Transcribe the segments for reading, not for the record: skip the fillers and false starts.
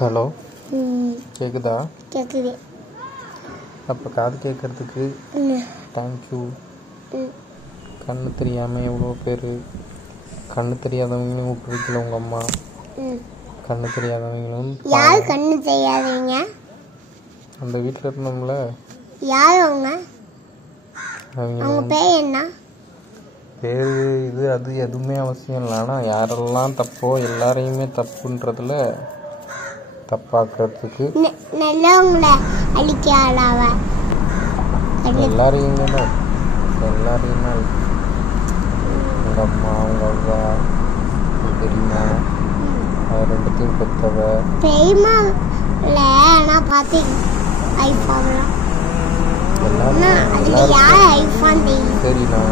Hello, கேட்குதா? கேட்குது. அப்போ காது கேட்குறதுக்கு தேங்க்யூ. கண்ணு தெரியாமல் எவ்வளோ பேர், கண்ணு தெரியாதவங்களையும் விட்டுருக்கல உங்கள் அம்மா. கண்ணு தெரியாதவங்களும் யார் கண்ணு தெரியாதவங்க? அந்த வீட்டில் இருந்தோம்ல. யார் அவங்க? அவங்க பேர் என்ன? பேர் இது அது எதுவுமே அவசியம் இல்லை. ஆனால் யாரெல்லாம் தப்போ எல்லாரையுமே தப்புன்றதுல தப்பாக்கிறதுக்கு நல்லவங்களை அழிக்காளாவ எல்லாரையுமே தான். எல்லாரையுமே உங்கள் அம்மா, உங்கள் அவ்வா, பெரியம்மா, அது ரெண்டுத்தையும் பெற்றவ பெரியம்மா இல்லை. ஆனால் பார்த்து ஐஃபாவெல்லாம் சரிண்ணா.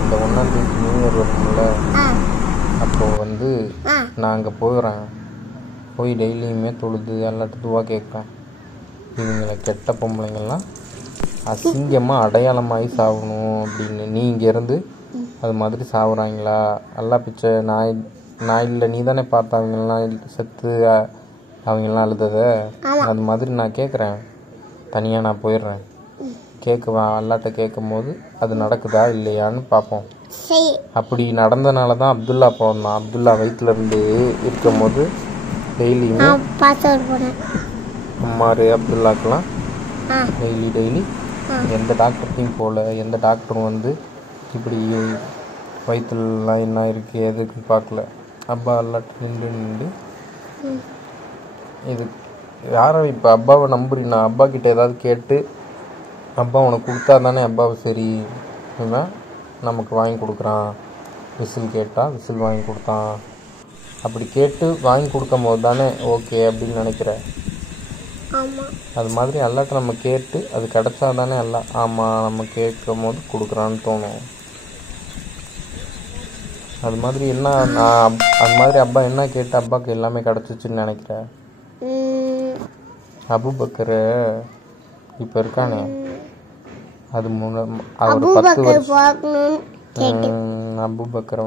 இந்த 1ஆம் தேதி நியூ இயர் வரும்ல, அப்போது நான் அங்கே போயிடுறேன். போய் டெய்லியுமே தொழுது எல்லாத்தையும் துவா கேட்குறேன். இவங்களை கெட்ட பொம்பளைங்கள்லாம் அசிங்கமாக அடையாளமாகி சாகணும் அப்படின்னு. நீ இங்கேருந்து அது மாதிரி சாகுறாங்களா? நல்லா பிச்சை நான் இல்லை, நீ தானே பார்த்த அவங்கெல்லாம் செத்து அவங்கெல்லாம் அழுததை. அது மாதிரி நான் கேட்குறேன். தனியாக நான் போயிடுறேன். கேட்குவேன். அல்லாட்ட கேட்கும் போது அது நடக்குதா இல்லையான்னு பார்ப்போம். அப்படி நடந்தனால தான் அப்துல்லா பிறந்தான். அப்துல்லா வயிற்றுலேருந்து இருக்கும் போது டெய்லியுமே அம்மாரு அப்துல்லாக்கெல்லாம் டெய்லி எந்த டாக்டர்கிட்டையும் போகல. எந்த டாக்டரும் இப்படி வயிற்றுலாம் என்ன இருக்குது எதுக்குன்னு பார்க்கல. அப்பா அல்லாட்ட நின்று இது யாரும் இப்போ அப்பாவை நம்புறீண்ணா? அப்பா கிட்ட ஏதாவது கேட்டு அப்பா உனக்கு கொடுத்தா தானே அப்பாவை சரி இவன் நமக்கு வாங்கி கொடுக்குறான். விசில் கேட்டால் விசில் வாங்கி கொடுத்தான். அப்படி கேட்டு வாங்கி கொடுக்கும் போது தானே ஓகே அப்படின்னு நினைக்கிறேன். அது மாதிரி அல்லாட்ட நம்ம கேட்டு அது கிடச்சா தானே எல்லாம் ஆமாம் நம்ம கேட்கும் போது கொடுக்குறான்னு தோணும். அது மாதிரி என்ன நான் அது மாதிரி அப்பா என்ன கேட்டு அப்பாவுக்கு எல்லாமே கிடச்சிச்சின்னு நினைக்கிறேன். அபூபக்கர் இப்போ இருக்கானே, அது அவர் 10 வருஷம் அபூபக்கரை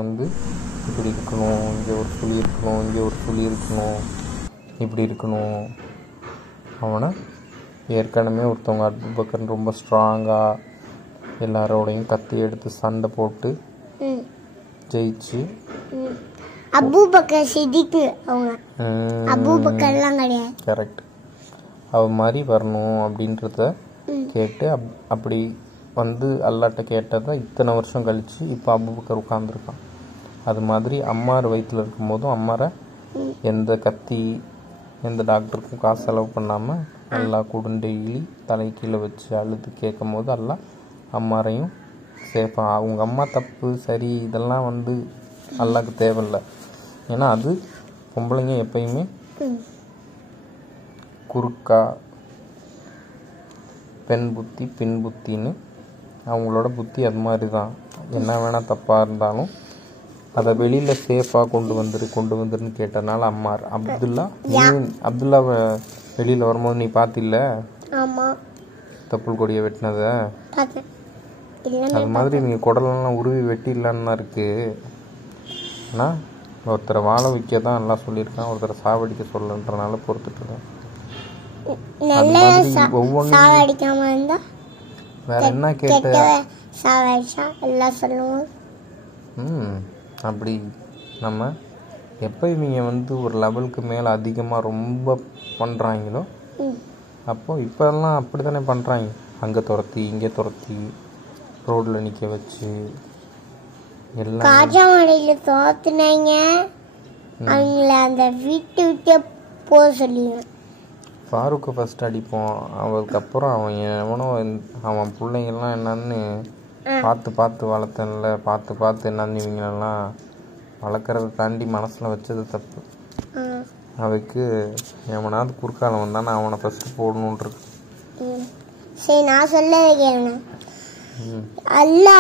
இப்படி இருக்கணும், இங்கே ஒரு சுழி இருக்கணும், இங்கே ஒரு சுழி இருக்கணும், இப்படி இருக்கணும். அவனை ஏற்கனவே ஒருத்தவங்க அபூபக்கர் ரொம்ப ஸ்ட்ராங்காக எல்லாரோடையும் கத்தி எடுத்து சண்டை போட்டு ஜெயிச்சு அபூபக்கர் சித்திக்கு அவங்க அபூபக்கர்லாம் கிடையாது. கரெக்ட். அவ மாதிரி வரணும் அப்படின்றத கேட்டு அப்படி அல்லாட்ட கேட்டதை இத்தனை வருஷம் கழித்து இப்போ அபூபக்கர் உட்காந்துருக்கான். அது மாதிரி அம்மார் வயிற்றில் இருக்கும்போதும் அம்மாரை எந்த கத்தி எந்த டாக்டருக்கும் காசு செலவு பண்ணாமல் எல்லா கூட டெய்லி தலை கீழே வச்சு அழுது கேட்கும் போது எல்லாம் அம்மாரையும் சேர்ப்பான். அவங்க அம்மா தப்பு சரி இதெல்லாம் அல்லாக்கு தேவையில்லை. ஏன்னா அது பொம்பளைங்க எப்பயுமே குறுக்கா பெண் புத்தி பின் புத்தின்னு அவங்களோட புத்தி அது மாதிரி தான். என்ன வேணால் தப்பாக இருந்தாலும் அதை வெளியில் சேஃபாக கொண்டு வந்துருன்னு கேட்டனால அம்மார் அப்துல்லாவை வெளியில் வரும்போது நீ பார்த்தில்ல தொப்புள் கொடியை வெட்டினதை? அது மாதிரி நீங்கள் குடலெல்லாம் உருவி வெட்டிடலான்னு தான் இருக்குது. ஆனால் ஒருத்தரை வாழ வைக்க தான் எல்லாம் சொல்லியிருக்கான், ஒருத்தரை சாவடிக்க சொல்லன்றனால பொறுத்துட்ருக்கேன். வேற என்ன கேட்ட அப்படி நம்ம எப்போ இவங்க ஒரு லெவலுக்கு மேலே அதிகமாக ரொம்ப பண்ணுறாங்களோ அப்போ இப்போல்லாம் அப்படி தானே பண்ணுறாங்க. அங்கே துரத்தி இங்கே துரத்தி ரோடில் நிற்க வச்சு எல்லாம் காஜாமலையில் தோத்துனாங்க. அவங்கள அந்த வீட்டு விட்டே போக சொல்லிடுவேன். ஃபாரூக்கை ஃபஸ்ட் அடிப்போம். அதுக்கப்புறம் அவன் எவனோ அவன் பிள்ளைங்கள்லாம் என்னன்னு பார்த்து வளர்த்தன்ல, பார்த்து என்னன்னு இவங்களெல்லாம் வளர்க்குறத தாண்டி மனசில் வச்சது தப்பு. அதுக்கு எவனாவது குறுக்காலம் வந்தானே அவனை ஃபஸ்ட்டு போடணுன்றது. சரி, நான் சொல்லவே கேளுங்க. அல்லா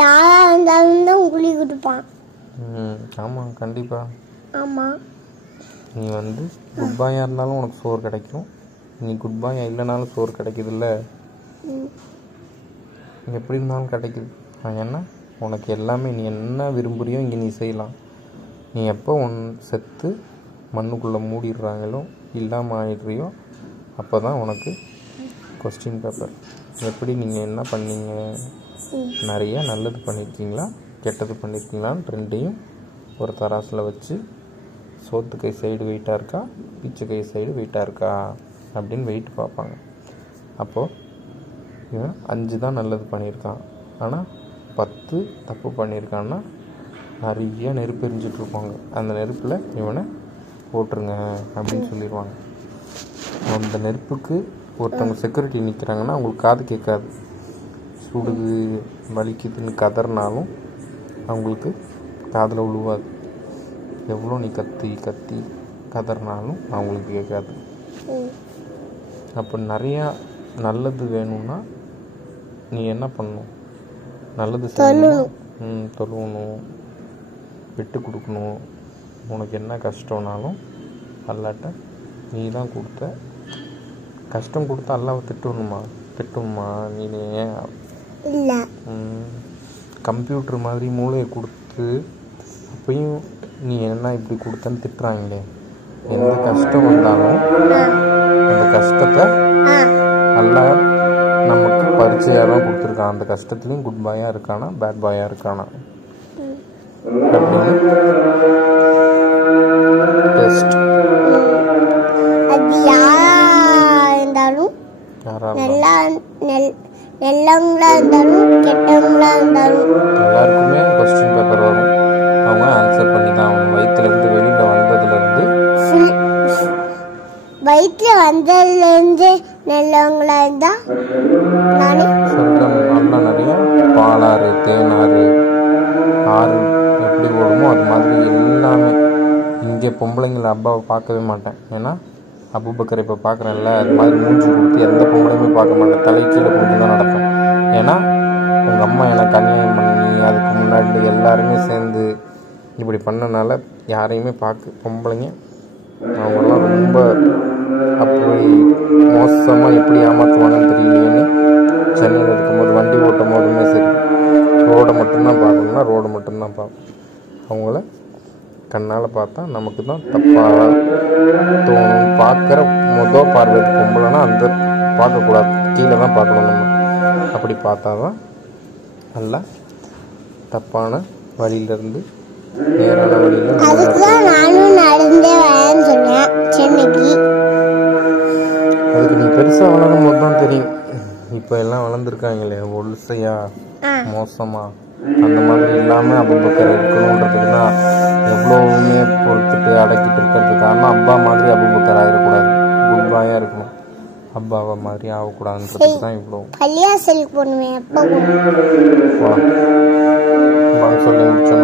யாரா இருந்தாலும் தான் குழி கொடுப்பான். ஆமாம், கண்டிப்பாக. ஆமாம், நீ குட் பாயாக இருந்தாலும் உனக்கு சோறு கிடைக்கும். நீ குட் பாயாக இல்லைனாலும் சோறு கிடைக்குதுல்ல. எப்படி இருந்தாலும் கிடைக்குது. ஏன்னா உனக்கு எல்லாமே நீ என்ன விரும்புகிறியோ இங்கே நீ செய்யலாம். நீ எப்போ செத்து மண்ணுக்குள்ளே மூடிடுறாங்களோ இல்லாமல் ஆயிடுறியோ அப்போ தான் உனக்கு கொஸ்டின் பேப்பர். எப்படி நீங்கள் என்ன பண்ணீங்க, நிறைய நல்லது பண்ணியிருக்கீங்களா கெட்டது பண்ணியிருக்கீங்களான்னு ரெண்டையும் ஒரு தராசில் வச்சு சோத்து கை சைடு வெயிட்டாக இருக்கா பீச்சை கை சைடு வெயிட்டாக இருக்கா அப்படின்னு வெயிட் பார்ப்பாங்க. அப்போது இவன் 5 தான் நல்லது பண்ணியிருக்கான், ஆனால் 10 தப்பு பண்ணியிருக்கான்னா நிறைய நெருப்பு எரிஞ்சிட்ருப்பாங்க. அந்த நெருப்பில் இவனை போட்டுருங்க அப்படின்னு சொல்லிடுவாங்க. அந்த நெருப்புக்கு ஒருத்தவங்க செக்யூரிட்டி நிற்கிறாங்கன்னா அவங்களுக்கு காது கேட்காது. சுடுது வலிக்குதுன்னு கதறினாலும் அவங்களுக்கு காதில் விழுவாது. எவ்வளோ நீ கத்தி கதறினாலும் அவங்களுக்கு கேட்காது. அப்போ நிறையா நல்லது வேணும்னா நீ என்ன பண்ணணும், நல்லது செய்யணும், தொழுவணும், விட்டு கொடுக்கணும். உனக்கு என்ன கஷ்டம்னாலும் அல்லாட்ட நீ தான் கொடுத்த. கஷ்டம் கொடுத்தா அல்லாவை திட்டணுமா நீ ஏன் இல்லை? கம்ப்யூட்டர் மாதிரி மூளையை கொடுத்து அப்பயும் நீ என்ன இப்படி கொடுத்தன்னு திட்டுறாங்களே. எந்த கஷ்டம் வந்தாலும் அந்த கஷ்டத்தை அல்லாஹ் நமக்கு பரிச்சையாக தான் கொடுத்துருக்கான். அந்த கஷ்டத்துலேயும் குட் பாயாக இருக்கானா பேட் பாயாக இருக்கானா அப்படின்னு டெஸ்ட். அது யாராக இருந்தாலும், நல்லவங்களா இருந்தாலும் கெட்டவங்களா இருந்தாலும் எல்லாருக்குமே கொஸ்டின் பேப்பர் வரும். அவங்க ஆன்சர் பண்ணி தான் அவங்க வயிற்றுலேருந்து வெளியில் வந்ததுலேருந்து நல்லவங்களா இருந்தா சொர்க்கம் நல்லா நிறைய பாலாறு தேனாறு ஆறு எப்படி ஓடுமோ அது மாதிரி எல்லாமே. இங்கே பொம்பளைங்களை அப்பாவை பார்க்கவே மாட்டேன். ஏன்னா அபூபக்கரை இப்போ பார்க்குறேன்ல, அது மாதிரி மூஞ்சி கொடுத்து எந்த பொம்பளையுமே பார்க்க மாட்டேன். தலை கீழே கொடுத்து தான் நடப்பேன். ஏன்னா உங்கள் அம்மா எனக்கு அநியாயம் பண்ணி அதுக்கு முன்னாடி எல்லாருமே சேர்ந்து இப்படி பண்ணனால யாரையுமே பொம்பளைங்க அவங்கெல்லாம் ரொம்ப அப்படி மோசமாக எப்படி ஏமாற்றுவாங்கன்னு தெரியலையேன்னு சென்னையில் இருக்கும்போது வண்டி ஓட்டும் போதுமே சரி ரோடை மட்டும்தான் பார்க்கணும்னா ரோடை மட்டும்தான் பார்ப்போம். அவங்கள கண்ணால் பார்த்தா நமக்கு தான் தப்பாக தோணும். பார்க்குற பார்வை பொம்பளைனா அந்த பார்க்கக்கூடாது, கீழே தான் பார்க்கணும். நம்ம அப்படி பார்த்தா தான் நல்லா தப்பான வழியிலேருந்து நேரான வழியில் நானும் நடந்தே வரேன்னு சொன்னேன் சென்னைக்கு. அதுக்கு நீ பெருசாக வளரும் போது தான் தெரியும். இப்போ எல்லாம் வளர்ந்துருக்காங்களே ஒழுசையா மோசமாக அந்த மாதிரி இல்லாமல் அபூபக்கர் இருக்கணுன்றதுக்குன்னா எவ்வளோவுமே பொறுத்துட்டு அடக்கிட்டு இருக்கிறதுக்கு காரணம் அப்பா மாதிரி அபூபக்கர் ஆகிடக்கூடாது, குட் பாயாக இருக்கணும். அப்பாவை மாதிரி ஆகக்கூடாதுன்றதுக்கு தான் இவ்வளோ. பள்ளியாசலுக்கு போகணுமே எப்போ சொல்லி முடிச்சோம்.